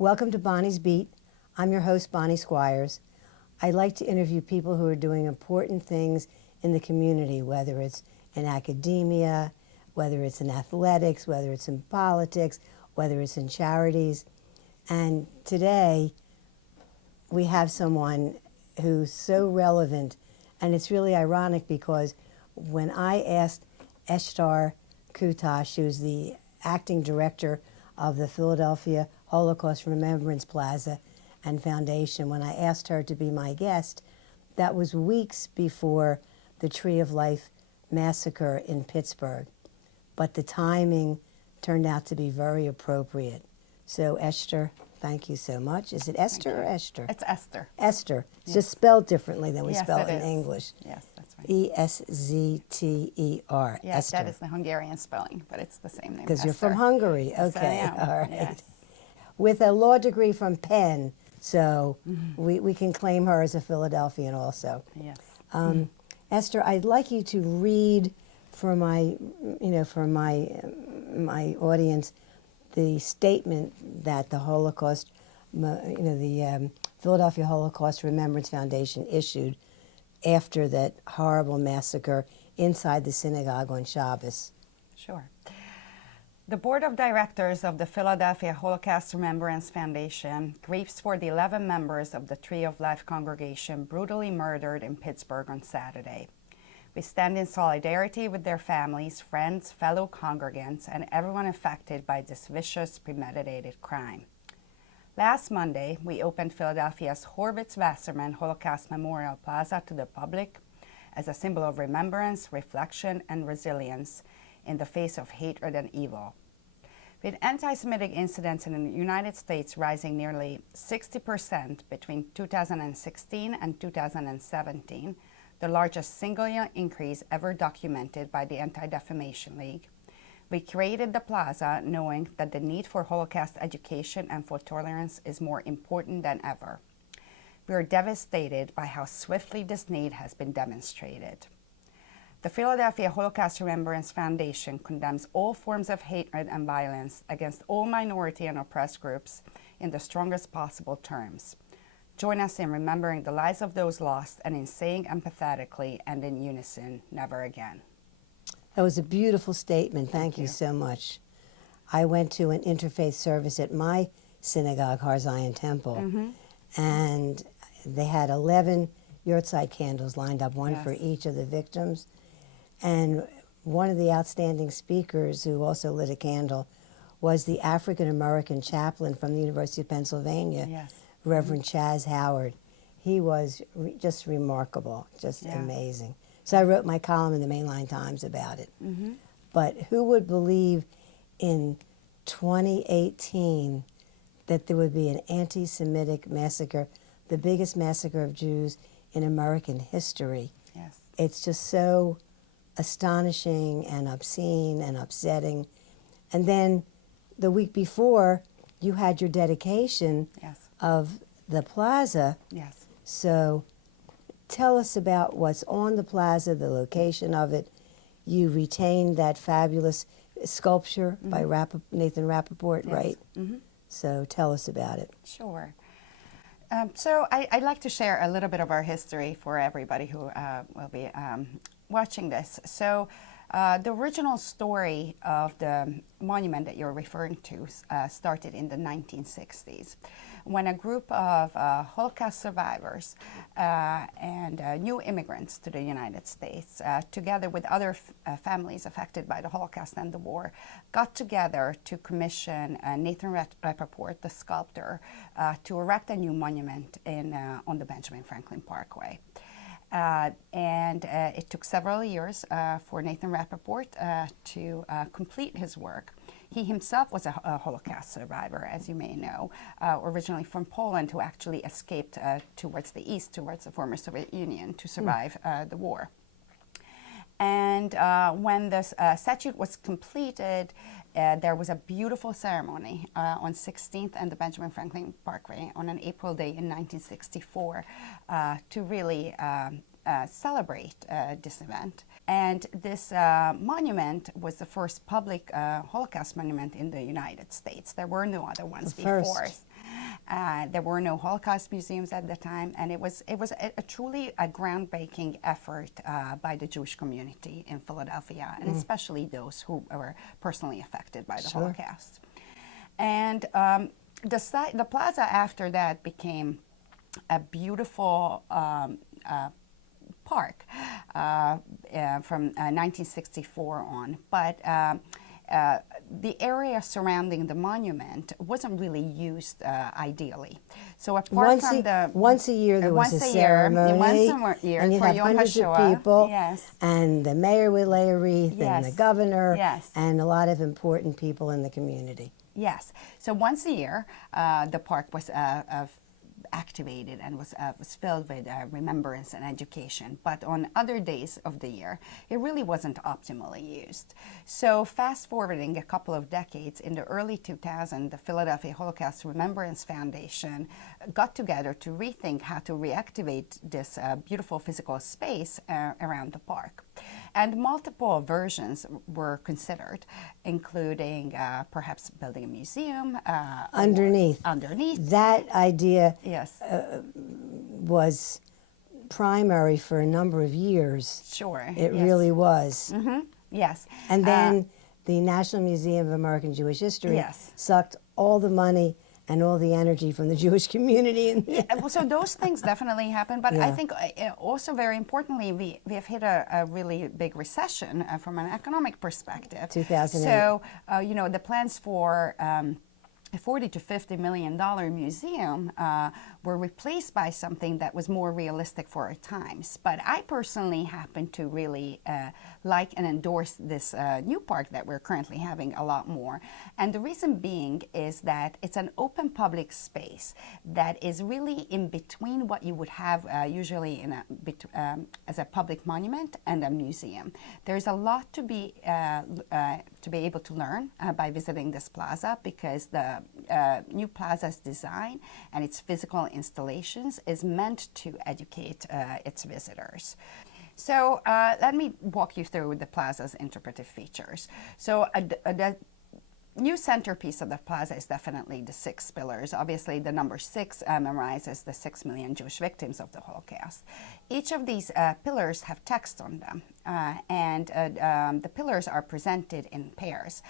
Welcome to Bonnie's Beat. I'm your host, Bonnie Squires. I like to interview people who are doing important things in the community, whether it's in academia, whether it's in athletics, whether it's in politics, whether it's in charities. And today, we have someone who's so relevant, and it's really ironic because when I asked Eszter Kutas, who's the acting director of the Philadelphia Holocaust Remembrance Plaza and Foundation, when I asked her to be my guest, that was weeks before the Tree of Life massacre in Pittsburgh. But the timing turned out to be very appropriate. So Eszter, thank you so much. Is it Esther or Eszter? It's Esther. Esther. It's Yes. just spelled differently than we Yes, spell it it in is. English. Yes, that's right. Eszter. Yes, Esther. that is the Hungarian spelling, but it's the same name. Because you're from Esther. Hungary. Yes, I Okay, am. all right. Yes. With a law degree from Penn, so we can claim her as a Philadelphian also. Yes. Esther, I'd like you to read for my audience the statement that the Holocaust, the Philadelphia Holocaust Remembrance Foundation issued after that horrible massacre inside the synagogue on Shabbos. Sure. The Board of Directors of the Philadelphia Holocaust Remembrance Foundation grieves for the 11 members of the Tree of Life congregation brutally murdered in Pittsburgh on Saturday. We stand in solidarity with their families, friends, fellow congregants, and everyone affected by this vicious, premeditated crime. Last Monday, we opened Philadelphia's Horwitz-Wasserman Holocaust Memorial Plaza to the public as a symbol of remembrance, reflection, and resilience in the face of hatred and evil. With anti-Semitic incidents in the United States rising nearly 60% between 2016 and 2017, the largest single-year increase ever documented by the Anti-Defamation League, we created the plaza knowing that the need for Holocaust education and for tolerance is more important than ever. We are devastated by how swiftly this need has been demonstrated. The Philadelphia Holocaust Remembrance Foundation condemns all forms of hatred and violence against all minority and oppressed groups in the strongest possible terms. Join us in remembering the lives of those lost and in saying empathetically and in unison, never again. That was a beautiful statement. Thank you so much. I went to an interfaith service at my synagogue, Har Zion Temple, and they had 11 yahrzeit candles lined up, one for each of the victims. And one of the outstanding speakers who also lit a candle was the African-American chaplain from the University of Pennsylvania, Reverend Chaz Howard. He was just remarkable, just amazing. So I wrote my column in the Mainline Times about it. But who would believe in 2018 that there would be an anti-Semitic massacre, the biggest massacre of Jews in American history? Yes. It's just so astonishing and obscene and upsetting. And then the week before, you had your dedication of the plaza. Yes. So tell us about what's on the plaza, the location of it. You retained that fabulous sculpture by Nathan Rappaport, right? So tell us about it. Sure. So I'd like to share a little bit of our history for everybody who will be watching this. So the original story of the monument that you're referring to started in the 1960s, when a group of Holocaust survivors and new immigrants to the United States, together with other families affected by the Holocaust and the war, got together to commission Nathan Rappaport, the sculptor, to erect a new monument on the Benjamin Franklin Parkway. And it took several years for Nathan Rappaport to complete his work. He himself was a Holocaust survivor, as you may know, originally from Poland, who actually escaped towards the east, towards the former Soviet Union, to survive the war. And when the statue was completed, there was a beautiful ceremony on 16th and the Benjamin Franklin Parkway on an April day in 1964 to really celebrate this event. And this monument was the first public Holocaust monument in the United States. There were no other ones before. There were no Holocaust museums at the time, and it was a truly a groundbreaking effort by the Jewish community in Philadelphia, and especially those who were personally affected by the Holocaust. And the plaza after that became a beautiful park from 1964 on, but the area surrounding the monument wasn't really used ideally. So apart from the once a year there was a ceremony, and you'd have hundreds of people, and the mayor would lay a wreath, and the governor, and a lot of important people in the community. Yes. So once a year, the park was activated and was filled with remembrance and education. But on other days of the year, it really wasn't optimally used. So fast forwarding a couple of decades, in the early 2000s, the Philadelphia Holocaust Remembrance Foundation got together to rethink how to reactivate this beautiful physical space around the park. And multiple versions were considered, including perhaps building a museum. Underneath. That idea was primary for a number of years. Sure. It really was. Yes. And then the National Museum of American Jewish History sucked all the money and all the energy from the Jewish community. So those things definitely happened, but I think also very importantly, we have hit a really big recession from an economic perspective. 2008. So, you know, the plans for a $40 to $50 million museum were replaced by something that was more realistic for our times. But I personally happen to really like and endorse this new park that we're currently having a lot more. And the reason being is that it's an open public space that is really in between what you would have usually in as a public monument and a museum. There's a lot to be able to learn by visiting this plaza, because the new plaza's design and its physical installations is meant to educate its visitors. So let me walk you through the plaza's interpretive features. So the new centerpiece of the plaza is definitely the 6 pillars. Obviously, the number 6 memorizes the 6 million Jewish victims of the Holocaust. Each of these pillars have text on them, and the pillars are presented in pairs.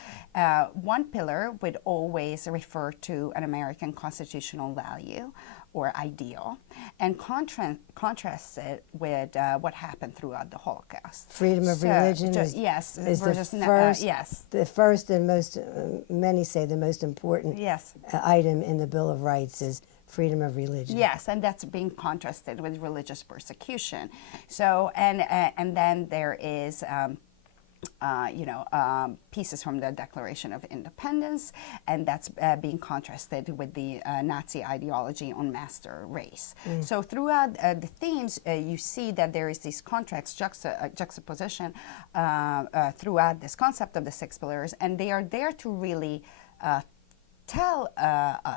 One pillar would always refer to an American constitutional value or ideal, and contrasts it with what happened throughout the Holocaust. Freedom of religion is the first and most, many say the most important item in the Bill of Rights is freedom of religion. Yes, and that's being contrasted with religious persecution. So, and then there is pieces from the Declaration of Independence, and that's being contrasted with the Nazi ideology on master race. So throughout the themes, you see that there is this contrast juxtaposition throughout this concept of the 6 pillars, and they are there to really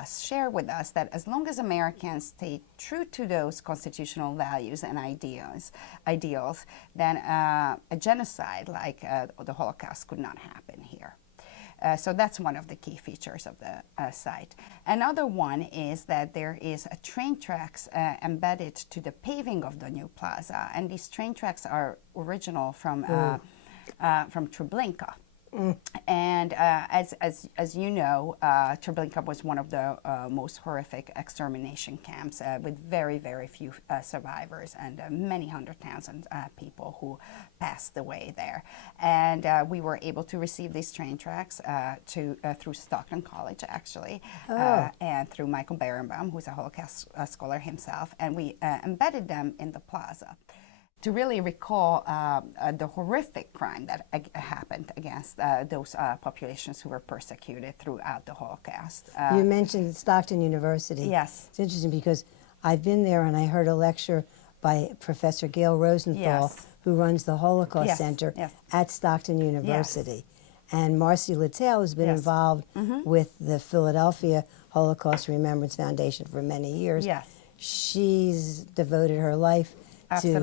share with us that as long as Americans stay true to those constitutional values and ideals, then a genocide like the Holocaust could not happen here. So that's one of the key features of the site. Another one is that there is a train tracks embedded to the paving of the new plaza, and these train tracks are original from Treblinka. And as you know, Treblinka was one of the most horrific extermination camps with very, very few survivors, and many 100,000 people who passed away there. And we were able to receive these train tracks through Stockton College, actually, and through Michael Berenbaum, who's a Holocaust scholar himself, and we embedded them in the plaza to really recall the horrific crime that happened against those populations who were persecuted throughout the Holocaust. You mentioned Stockton University. Yes. It's interesting because I've been there and I heard a lecture by Professor Gail Rosenthal, who runs the Holocaust Center at Stockton University. And Marcy Littell has been involved with the Philadelphia Holocaust Remembrance Foundation for many years. She's devoted her life to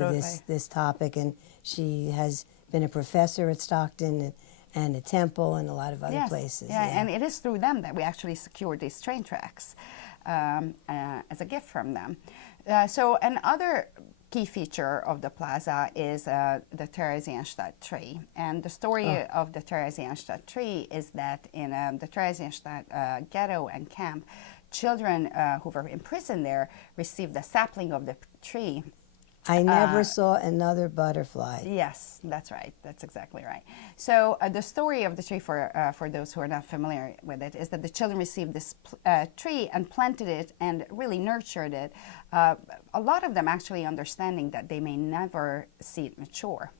this topic, and she has been a professor at Stockton and at Temple and a lot of other places. And it is through them that we actually secured these train tracks. as a gift from them. So another key feature of the plaza is the Terezinha Tree. And the story of the Terezinha Tree is that in the Terezinha ghetto and camp, children who were imprisoned there received a sapling of the tree. I never saw another butterfly. Yes, that's right. That's exactly right. So the story of the tree, for those who are not familiar with it, is that the children received this tree and planted it and really nurtured it. A lot of them actually understanding that they may never see it mature.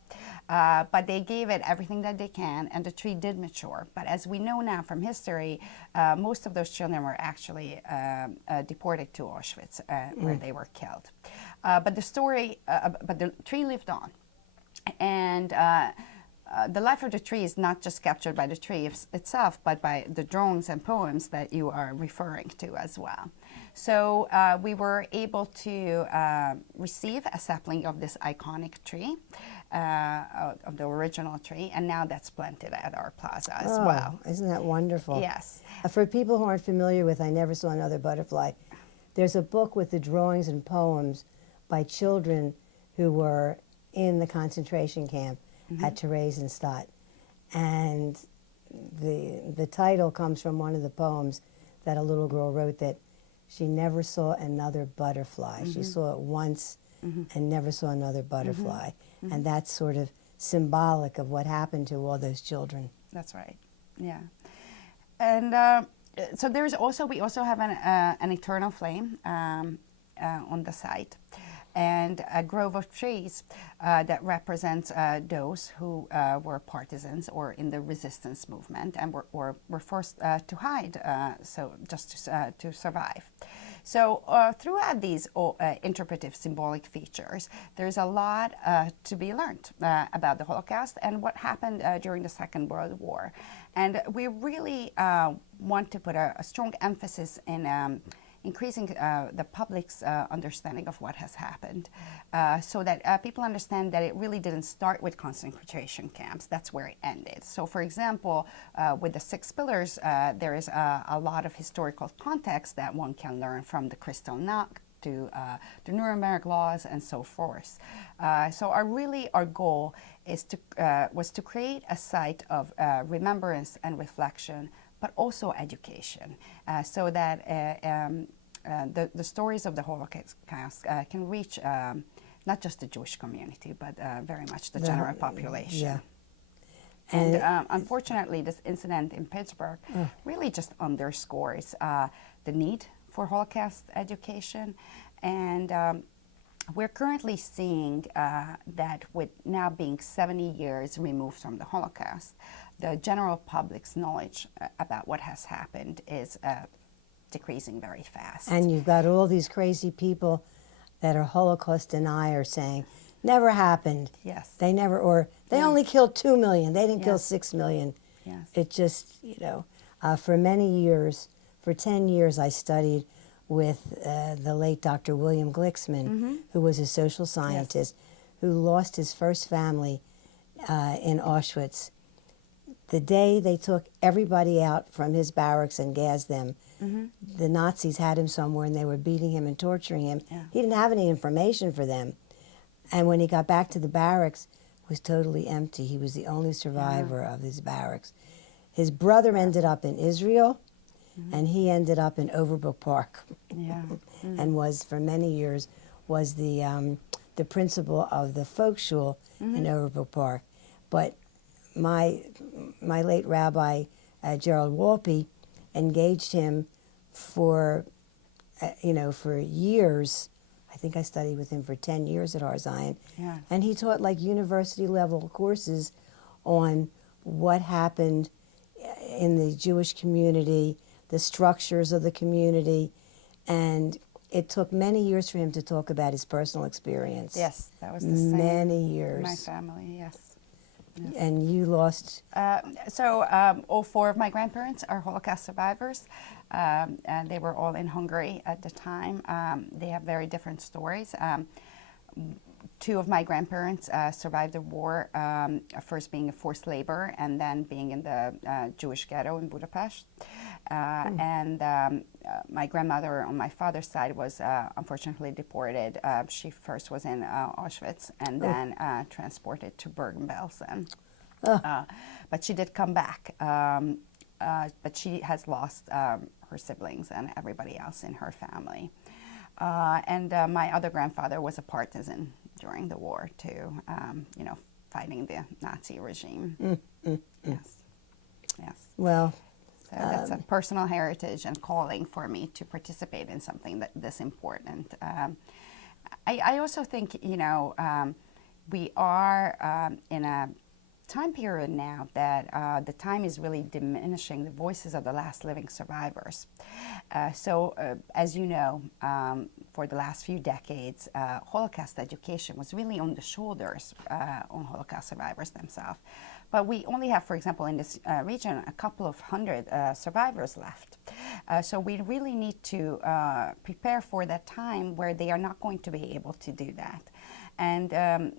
But they gave it everything that they can, and the tree did mature. But as we know now from history, most of those children were actually deported to Auschwitz, where they were killed. But the tree lived on, and the life of the tree is not just captured by the tree itself, but by the drawings and poems that you are referring to as well. So we were able to receive a sapling of this iconic tree, of the original tree, and now that's planted at our plaza as well. Isn't that wonderful? Yes. For people who aren't familiar with I Never Saw Another Butterfly, there's a book with the drawings and poems by children who were in the concentration camp at Theresienstadt. And the title comes from one of the poems that a little girl wrote, that she never saw another butterfly. She saw it once and never saw another butterfly. And that's sort of symbolic of what happened to all those children. That's right. Yeah. And so we also have an eternal flame on the site, and a grove of trees that represents those who were partisans or in the resistance movement and were forced to hide, so just to survive. So throughout these interpretive symbolic features, there's a lot to be learned about the Holocaust and what happened during the Second World War. And we really want to put a strong emphasis in increasing the public's understanding of what has happened, so that people understand that it really didn't start with concentration camps. That's where it ended. So for example, with the 6 pillars, there is a lot of historical context that one can learn, from the Kristallnacht to the Nuremberg laws and so forth. So our goal is was to create a site of remembrance and reflection, but also education, so that the stories of the Holocaust can reach not just the Jewish community, but very much the general population. Yeah. And unfortunately, this incident in Pittsburgh really just underscores the need for Holocaust education. And we're currently seeing that with now being 70 years removed from the Holocaust, the general public's knowledge about what has happened is decreasing very fast. And you've got all these crazy people that are Holocaust deniers saying, never happened. Yes. They never, or they only killed 2 million. They didn't kill 6 million. Yes. It just, for many years, for 10 years, I studied with the late Dr. William Glicksman, who was a social scientist, who lost his first family in Auschwitz. The day they took everybody out from his barracks and gassed them, the Nazis had him somewhere and they were beating him and torturing him. Yeah. He didn't have any information for them. And when he got back to the barracks, it was totally empty. He was the only survivor of his barracks. His brother ended up in Israel, and he ended up in Overbrook Park. Yeah. And was, for many years, was the principal of the folk shul in Overbrook Park. But my late rabbi, Gerald Walpe, engaged him for years. I think I studied with him for 10 years at Har Zion. Yeah. And he taught like university level courses on what happened in the Jewish community, the structures of the community, and it took many years for him to talk about his personal experience. Yes, that was the same. Many years. In my family, yes. And you lost? All 4 of my grandparents are Holocaust survivors. And they were all in Hungary at the time. They have very different stories. 2 of my grandparents survived the war, first being a forced labor and then being in the Jewish ghetto in Budapest. And my grandmother on my father's side was unfortunately deported. She first was in Auschwitz and then transported to Bergen-Belsen. But she did come back. But she has lost her siblings and everybody else in her family. And my other grandfather was a partisan during the war too, fighting the Nazi regime. Yes. Well, so that's a personal heritage and calling for me to participate in something this important. I also think, we are in a time period now that the time is really diminishing the voices of the last living survivors. So as you know, for the last few decades, Holocaust education was really on the shoulders on Holocaust survivors themselves. But we only have, for example, in this region, a couple of hundred survivors left. So we really need to prepare for that time where they are not going to be able to do that. And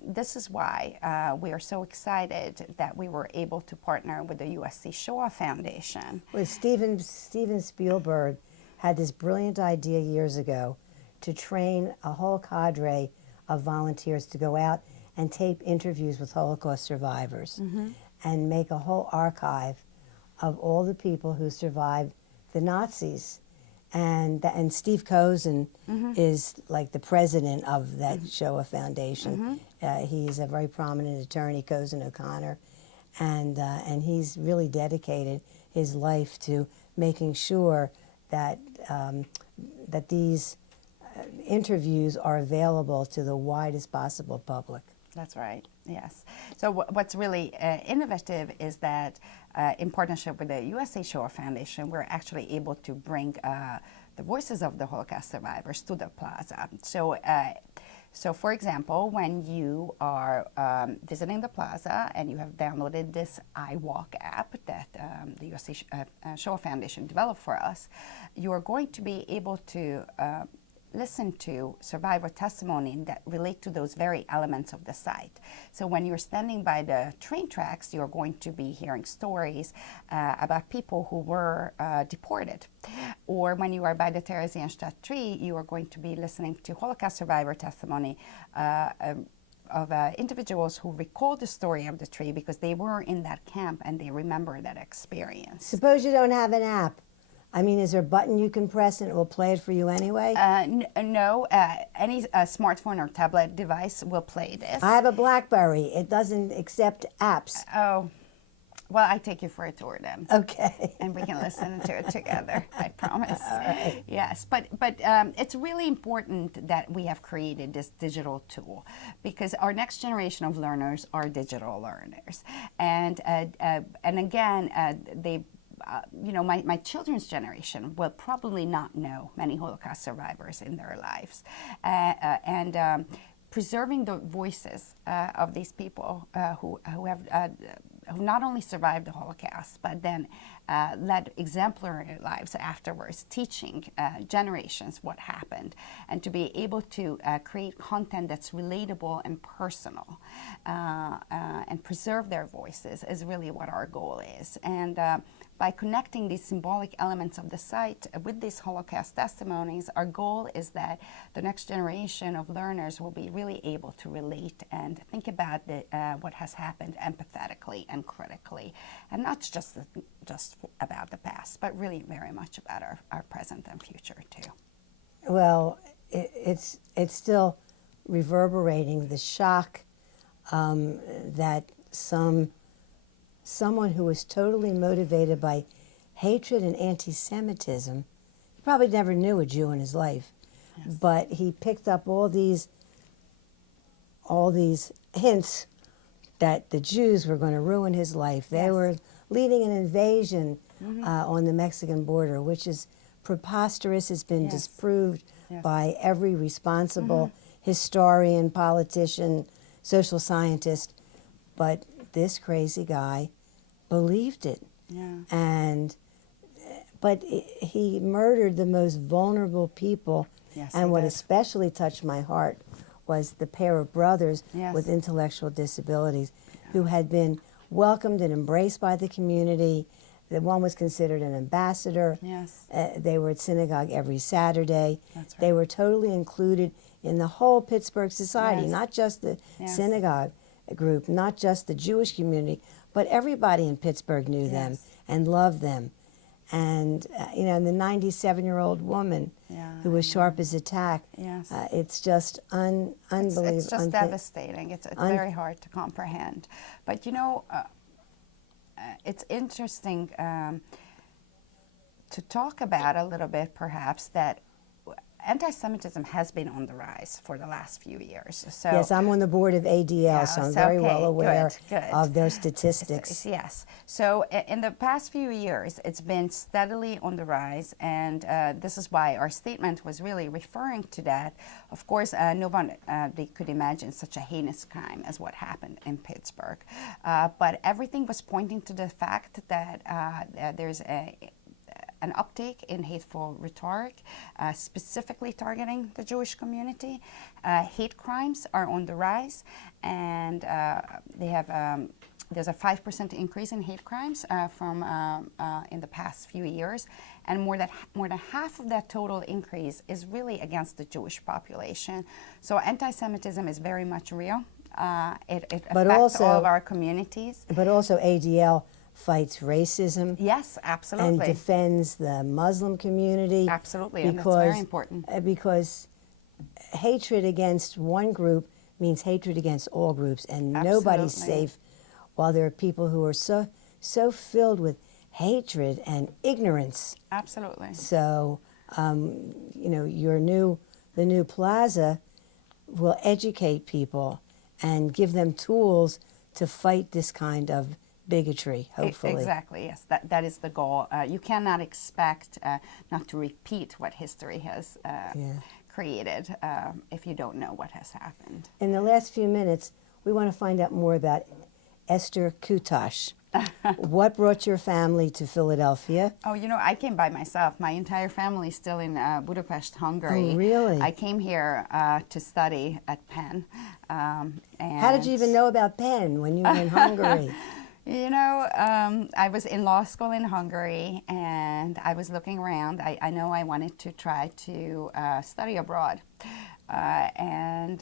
this is why we are so excited that we were able to partner with the USC Shoah Foundation. Well, Steven Spielberg had this brilliant idea years ago to train a whole cadre of volunteers to go out and tape interviews with Holocaust survivors and make a whole archive of all the people who survived the Nazis. And Steve Cozen is like the president of that Shoah Foundation. He's a very prominent attorney, Cozen O'Connor, and he's really dedicated his life to making sure that that these interviews are available to the widest possible public. That's right, yes. So what's really innovative is that in partnership with the USA Shoah Foundation, we're actually able to bring the voices of the Holocaust survivors to the Plaza. So for example, when you are visiting the Plaza and you have downloaded this iWalk app that the USA Shoah Foundation developed for us, you are going to be able to listen to survivor testimony that relate to those very elements of the site. So when you're standing by the train tracks, you're going to be hearing stories about people who were deported. Or when you are by the Terezinha Tree, you are going to be listening to Holocaust survivor testimony of individuals who recall the story of the tree because they were in that camp and they remember that experience. Suppose you don't have an app. I mean, is there a button you can press and it will play it for you anyway? No, any smartphone or tablet device will play this. I have a BlackBerry. It doesn't accept apps. Oh, well, I take you for a tour then. Okay. And we can listen to it together, I promise. All right. Yes, but it's really important that we have created this digital tool because our next generation of learners are digital learners. And again, my children's generation will probably not know many Holocaust survivors in their lives. Preserving the voices of these people who not only survived the Holocaust, but then led exemplary lives afterwards, teaching generations what happened, and to be able to create content that's relatable and personal and preserve their voices is really what our goal is. And by connecting these symbolic elements of the site with these Holocaust testimonies, our goal is that the next generation of learners will be really able to relate and think about what has happened empathetically and critically, and not just about the past, but really very much about our present and future too. Well, it's still reverberating the shock that someone who was totally motivated by hatred and anti-Semitism, he probably never knew a Jew in his life, yes, but he picked up all these hints that the Jews were going to ruin his life. They yes, were leading an invasion on the Mexican border, which is preposterous. It's been yes, disproved yes, by every responsible historian, politician, social scientist, but this crazy guy believed it. Yeah. But he murdered the most vulnerable people. Yes, and what especially touched my heart was the pair of brothers yes, with intellectual disabilities who had been welcomed and embraced by the community. The one was considered an ambassador. Yes. They were at synagogue every Saturday. That's right. They were totally included in the whole Pittsburgh society, Yes. not just the Yes. synagogue group, not just the Jewish community, but everybody in Pittsburgh knew them Yes. and loved them. And, and the 97-year-old woman who was sharp as a tack, Yes. it's just unbelievable. It's just devastating. It's very hard to comprehend. But it's interesting to talk about a little bit, perhaps, that anti-Semitism has been on the rise for the last few years. So Yes, I'm on the board of ADL, so I'm very well aware of their statistics. Yes. So in the past few years, it's been steadily on the rise, and this is why our statement was really referring to that. Of course, no one they could imagine such a heinous crime as what happened in Pittsburgh. But everything was pointing to the fact that there's an uptake in hateful rhetoric, specifically targeting the Jewish community. Hate crimes are on the rise, and there's a 5% increase in hate crimes from in the past few years, and more than half of that total increase is really against the Jewish population. So anti-Semitism is very much real. It affects all of our communities. But also ADL fights racism. Yes, absolutely. And defends the Muslim community. Absolutely, and that's very important. Because hatred against one group means hatred against all groups, and nobody's safe while there are people who are so filled with hatred and ignorance. Absolutely. So, the new Plaza will educate people and give them tools to fight this kind of bigotry, hopefully. Exactly, yes. That is the goal. You cannot expect not to repeat what history has created if you don't know what has happened. In the last few minutes, we want to find out more about Eszter Kutas. What brought your family to Philadelphia? Oh, I came by myself. My entire family is still in Budapest, Hungary. Oh, really? I came here to study at Penn. How did you even know about Penn when you were in Hungary? I was in law school in Hungary, and I was looking around. I know I wanted to try to study abroad. And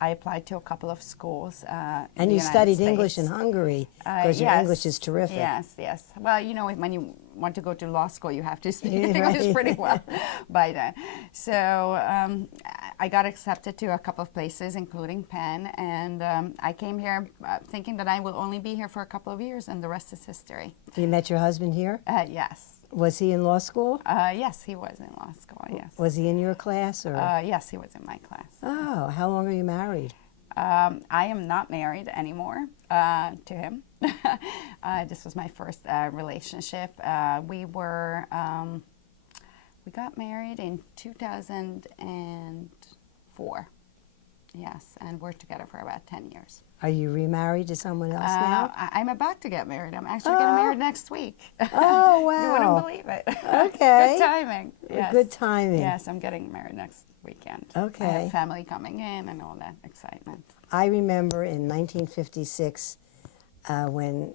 I applied to a couple of schools. And you studied English in Hungary, because your English is terrific. Yes. Well, when you want to go to law school, you have to speak English pretty well by then. So I got accepted to a couple of places, including Penn, and I came here thinking that I will only be here for a couple of years, and the rest is history. You met your husband here? Yes. Was he in law school? Yes, he was in law school, yes. Was he in your class? Or? Yes, he was in my class. Oh, how long are you married? I am not married anymore to him. This was my first relationship. We got married in 2004. Yes, and we're together for about 10 years. Are you remarried to someone else now? I'm about to get married. I'm actually getting married next week. Oh, wow. You wouldn't believe it. Okay. Good timing. Yes. Good timing. Yes, I'm getting married next weekend. Okay. I have family coming in and all that excitement. I remember in 1956 when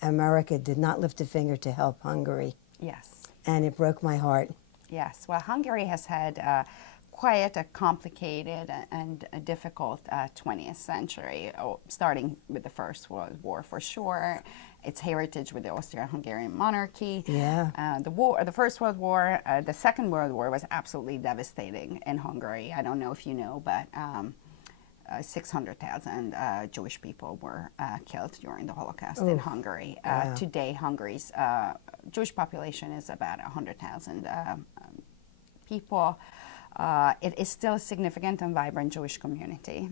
America did not lift a finger to help Hungary. Yes. And it broke my heart. Yes. Well, Hungary has had quite a complicated and a difficult 20th century, starting with the First World War for sure, its heritage with the Austro-Hungarian monarchy. Yeah. The First World War, the Second World War was absolutely devastating in Hungary. I don't know if you know, but 600,000 Jewish people were killed during the Holocaust in Hungary. Today, Hungary's Jewish population is about 100,000 people. It is still a significant and vibrant Jewish community,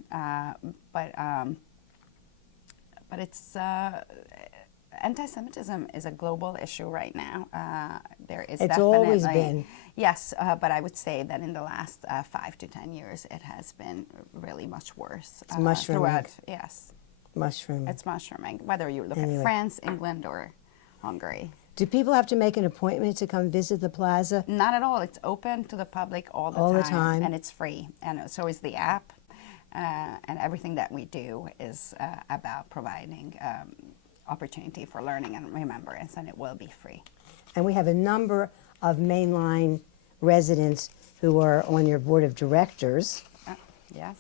but it's anti-Semitism is a global issue right now. It's definitely, always been. Yes, but I would say that in the last 5 to 10 years, it has been really much worse. It's mushrooming. Throughout, yes. Mushrooming. It's mushrooming, whether you look at France, England, or Hungary. Do people have to make an appointment to come visit the plaza? Not at all. It's open to the public all the time. And it's free. And so is the app. And everything that we do is about providing opportunity for learning and remembrance, and it will be free. And we have a number of mainline residents who are on your board of directors. Yes.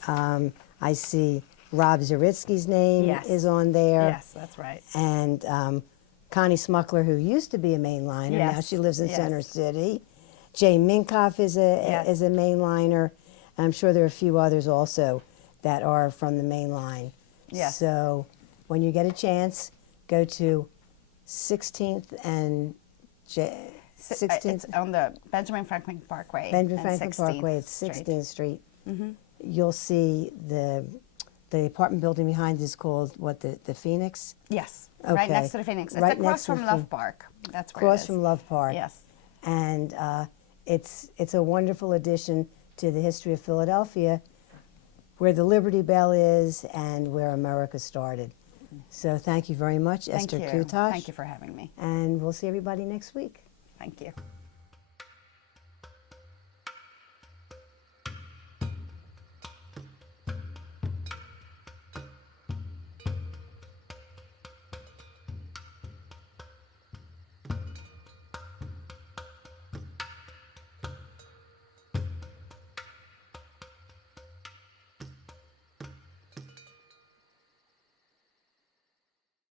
I see Rob Zaritsky's name Yes. is on there. Yes, that's right. And Connie Smuckler, who used to be a mainliner, now Yes, she lives in yes. Center City. Jay Minkoff is Yes. a mainliner. And I'm sure there are a few others also that are from the main line. Yes. So when you get a chance, go to 16th and 16th. It's on the Benjamin Franklin Parkway. Benjamin and Franklin 16th Parkway at Street. 16th Street. You'll see the apartment building behind is called what, the Phoenix? Yes, Okay. right next to the Phoenix. It's Right across next to from the Love Phoenix. Park. That's where Across it is. from Love Park. Yes. And it's a wonderful addition to the history of Philadelphia, where the Liberty Bell is and where America started. So thank you very much, Thank Eszter you. Kutas. Thank you for having me. And we'll see everybody next week. Thank you.